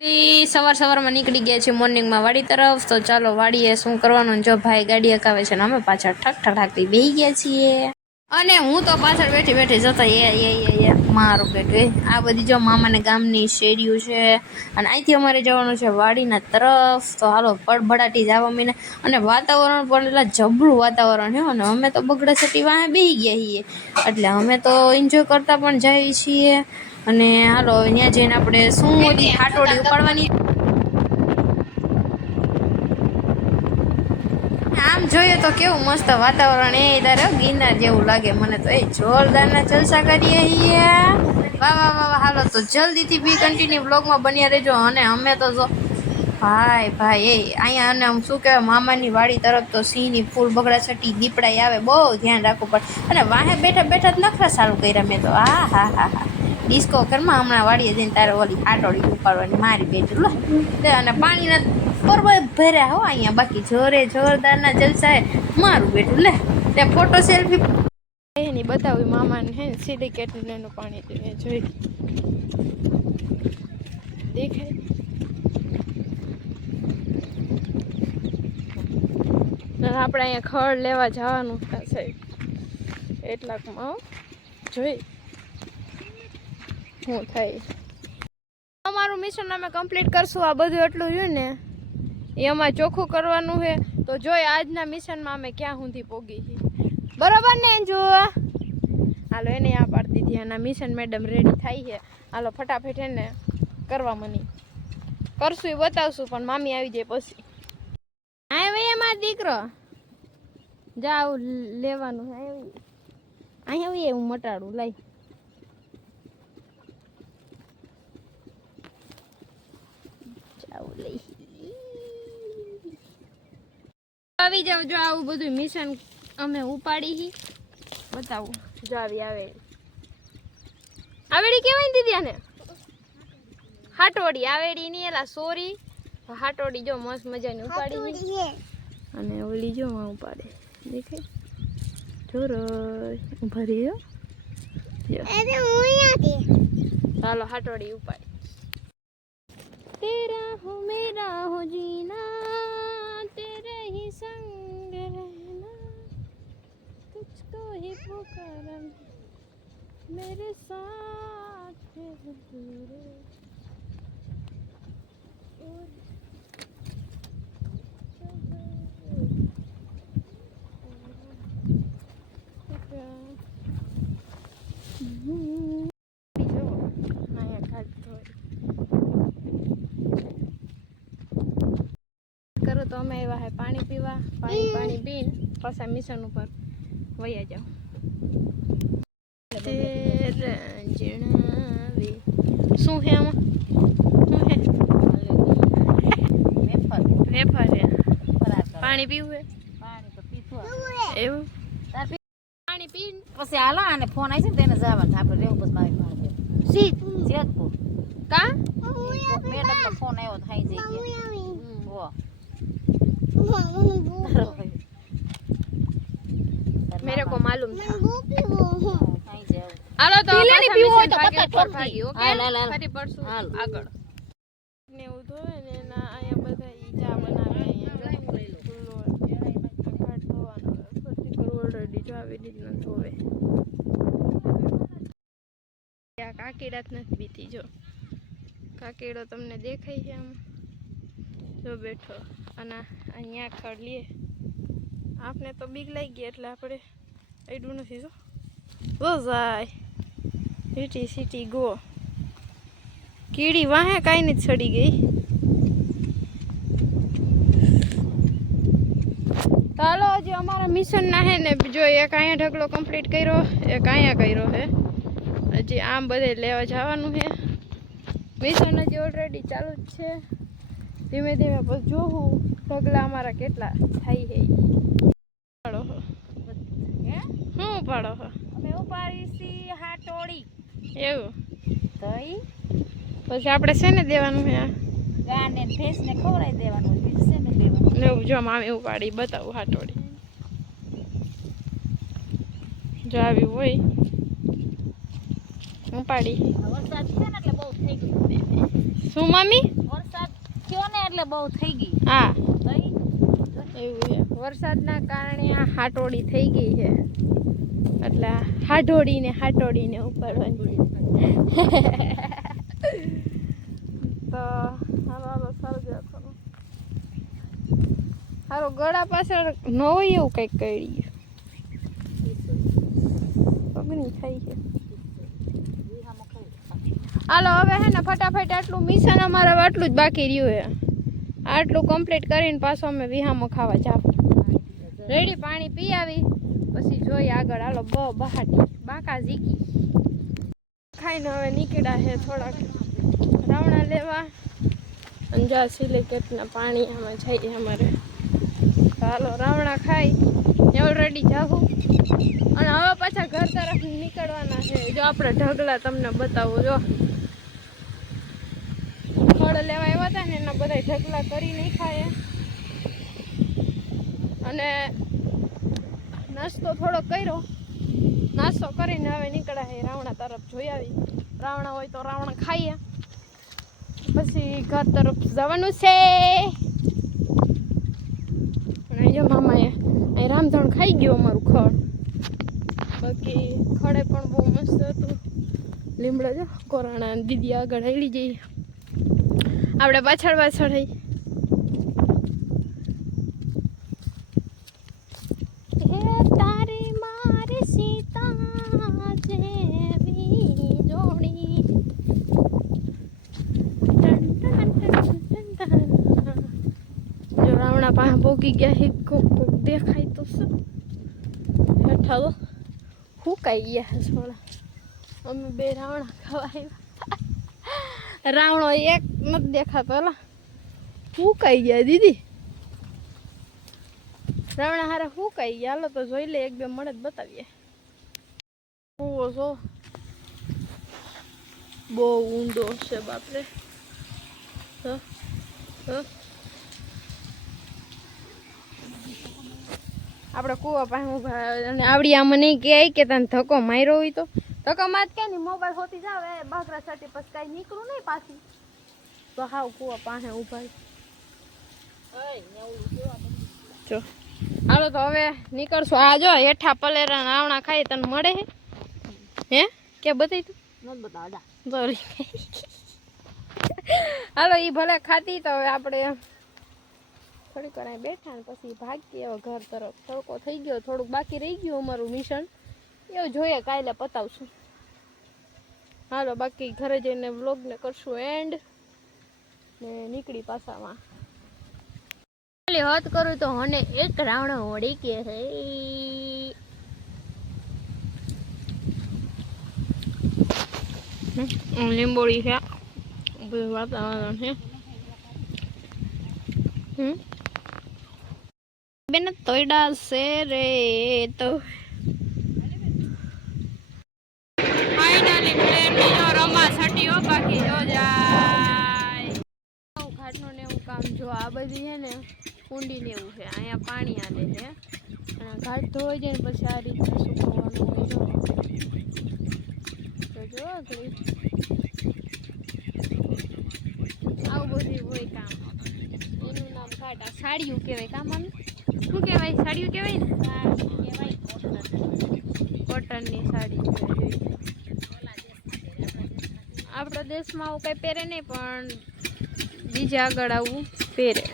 સવાર સવારમાં નીકળી ગયા છે મોર્નિંગમાં વાડી તરફ. તો ચાલો વાડીએ શું કરવાનું. જો ભાઈ ગાડી હકાવે છે ને અમે પાછળ ઠક ઠક બેસી ગયા છીએ. અને હું તો પાછળ બેઠી બેઠી જતો એ મારું બેઠું આ બધી જો મામાને ગામની શેરીઓ છે. અને અહીંથી અમારે જવાનું છે વાડીના તરફ. તો હાલો પડભડાટી જવા મીને. અને વાતાવરણ પણ એટલા જબરું વાતાવરણ છે. અને અમે તો બગડા સટી વાહે બેસી ગયા છીએ. એટલે અમે તો એન્જોય કરતા પણ જઈએ છીએ. અને હાલો ત્યાં જઈને આપણે શું ઓલી હાટોડી ઉપાડવાની. આમ જોઈએ તો કેવું મસ્ત વાતાવરણ એ તારે ગિરનાર જેવું લાગે મને તો. એ જોરદારના જલસા કરીએ વાહ વાહ વાહ. હાલો તો જલ્દીથી બી કન્ટિન્યુ બ્લોગમાં બન્યા રહેજો. અને અમે તો જો ભાઈ એ અહીંયા અને શું કહેવાય મામાની વાડી તરફ તો સિંહની ફૂલ બગડા છટી દીપડાઈ આવે બહુ ધ્યાન રાખવું પડે. અને વાહે બેઠા બેઠા જ નખરા ચાલુ કર્યા મેં તો. હા ડિસ્કો ઘરમાં હમણાં વાડીએ જઈને તારે ઓલી હાટોડી ઉપાડવાની મારી બેઠી લો. અને પાણીના પરબ ભર્યા હો અહીંયા. બાકી જોરદારના જલસા હે મારું બેઠું લે. તે ફોટો સેલ્ફી એની બતાવ્યું મામાને હે સીધી કેટલું પાણી પીવે જોઈ દેખાય. આપણે અહીંયા ખડ લેવા જવાનું થશે એટલાકમાં જોઈ શું થાય. અમારું મિશન અમે કમ્પ્લીટ કરશું. આ બધું એટલું રહ્યું ને એ અમારે ચોખ્ખું કરવાનું છે. તો જોઈ આજના મિશનમાં અમે ક્યાં સુધી પોગી છીએ. બરોબર ને જો હાલો એને આ પાડી દીધી. અને મિશન મેડમ રેડી થાય છે. હાલો ફટાફટ એને કરવા મની કરશું એ બતાવશું. પણ મામી આવી જાય પછી. હા ભાઈ અમારો દીકરો જાવ લેવાનું અહીંયા હું મટાડું લાઈ. આવી જાવ. જો આવું બધું મિશન અમે ઉપાડી બતાવું. જો આવી આવેડી કેવાય દીધી આને હાટોડી. આવેડી ની એલા સોરી હાટોડી જો મસ્ત મજાની ઉપાડી. અને ઓલી જો માં ઉપાડે દેખાય જોરો ભરી જો. ચાલો હાટોડી ઉપાડી. तेरा हो मेरा हो जीना तेरे ही संग रहना तुझको ही पुकारा मेरे साथ है કરો તો અમે આવ્યા હે પાણી પીવા. પાણી પીને પાછા મિશન ઉપર વયા જાઓ. શું હે આમાં વેફર હે. પાણી પીવું હે એવું. પાણી પીને પછી હાલો આને ફોન આવી છે ને તેને જવાનું આપણે રેવું પછી મારી પાણી જેતપુર કા મેડમ નો ફોન આવ્યો થાય જઈ मेरे को मालूम था. હાલો તો પીલેની પીવો હોય તો પતા ભાગી ઓકે ફરી પડશું આગળ ને એવું ધોવે ને એના અહીંયા બધા ઈ ચા બનાવે. અહીંયા ઓલરેડી જો આવી રીતના ધોવે. આ કાકીડા જ નથી બીતી. જો કાકીડો તમને દેખાય છે આમ જો બેઠો. અને અહીંયા ખડ લે. આપને તો બીક લાગી ગઈ એટલે આપણે એડું નથી. જો જાય સીટી ગો. કીડી વાહે કાંઈ નથી ચડી ગઈ. ચાલો હજી અમારા મિશન ના હે ને જો એક અહીંયા ઢગલો કમ્પ્લીટ કર્યો એક અહીંયા કર્યો હે. હજી આમ બધે લેવા જવાનું છે. મિશન હજી ઓલરેડી ચાલુ જ છે. ધીમે ધીમે પછી જોવું ઢગલા અમારા કેટલા થાય છે. શું પાડો હો અમે ઉપાડી હાટોડી એવું તઈ પછી આપણે શેને દેવાનું છે. ગાને ભેંસ ને ખવડાવી દેવાનું બીજું શેને દેવાનું. લેવું જો મામી ઉપાડી બતાવું હાટોડી. જો આવી હોય ઉપાડી. વરસાદ છે ને એટલે બહુ થઈ ગયું. શું મમ્મી થયો ને એટલે બહુ થઈ ગઈ હા તઈ એવું છે વરસાદના કારણે આ હાટોડી થઈ ગઈ છે એટલે હાટોડીને ઉપાડવાની તો હાલો સર્જે ખરો હારો ગળા પાછળ ન હોય એવું કંઈક કરી પગની થઈ છે હાલો હવે હે ને ફટાફટ આટલું મિશન અમારે આટલું જ બાકી રહ્યું છે આટલું કમ્પ્લીટ કરીને પાછો અમે વિહામો ખાવા જાવ રેડી પાણી પી આવી પછી જોઈએ આગળ હાલો બહાટી બાકા ઝીકી ખાઈને હવે નીકળ્યા છે થોડાક રાવણા લેવા અને જા સિલિકેટના પાણી આમાં જઈએ અમારે હાલો રાવણા ખાઈ ઓલરેડી જાવું અને હવે પાછા ઘર તરફ નીકળવાના છે જો આપણે ઢગલા તમને બતાવું જો ફળ લેવા આવ્યા હતા ને એના બધા ઢગલા કરી નહીં ખાય અને નાસ્તો થોડો કર્યો નાસ્તો કરીને હવે નીકળ્યા છે રાવણા તરફ જોઈ આવી રાવણા હોય તો રાવણા ખાઈએ પછી ઘર તરફ જવાનું છે અને જો મામાએ અહીં રામધણ ખાઈ ગયો અમારું ખડ બાકી ખડે પણ બહુ મસ્ત હતું લીમડો જો કોરાણા દીદી આગળ હેલી જઈએ આપણે પાછળ તારી મારી સીતા જેવી જોડી જો રાવણા પાસે પોકી ગયા હે કોક દેખાય તો શું હેઠા તો હુકાઈ ગયા હે સોળા અમે બે રાવણા ખાવા આવ્યા રાવણો એક નથી દેખાતો એલા હુકાઈ ગયા દીદી રાવણા હારે હુકાઈ ગયા હાલો તો જોઈ લે એક બે મળે જ બતાવીએ કૂવો છો બહુ ઊંડો છે બાપરે આપણે કૂવા પાસે ઉભા અને આવડી આમાં નહીં કે તને ધક્કો માર્યો હોય તો ધક્કો માત કે નહીં મોબાઈલ હોતી જાવ એ બાકરા સાથે પછી કાંઈ નીકળું નહીં પાછી તો હાવ કૂવા પાસે ઉભા જો હાલો તો હવે નીકળશું આ જો હેઠા પલેરા રાવણા ખાઈ તને મળે હે કે બતાવી તું નથી બતાવડા સોરી હાલો એ ભલે ખાતી તો હવે આપણે થોડીક વાર અહીં બેઠા ને પછી ભાગીએ હવે ઘર તરફ તડકો થઈ ગયો થોડુંક બાકી રહી ગયું અમારું મિશન એવું જોઈએ કાલે પતાવશું હાલો બાકી ઘરે જઈને વ્લોગને કરશું એન્ડ ને નીકળી પાછામાં હદ કરું તો મને એક રાવણો ઓળી કે હે લીંબોળી છે બધું વાતાવરણ છે બેન તોયડા છે રે તો ફાઇનલી પ્લેનની જો રમા છટીઓ બાકી જો જાય ઘાટનું ને એવું કામ જો આ બધી છે ને કુંડી ને એવું છે અહીંયા પાણી આલે છે અને ઘાટ ધોઈ જાય ને પછી આ રીતે સુકવવાનું હોય તો જો આવું બધું હોય કામ એનું નામ ઘાટ આ સાડીયું કહેવાય કામ આનું શું કહેવાય સાડીયું કહેવાય ને કહેવાય કોટનની સાડી આપણા દેશમાં આવું કંઈ પહેરે નહીં પણ બીજા આગળ આવું પહેરે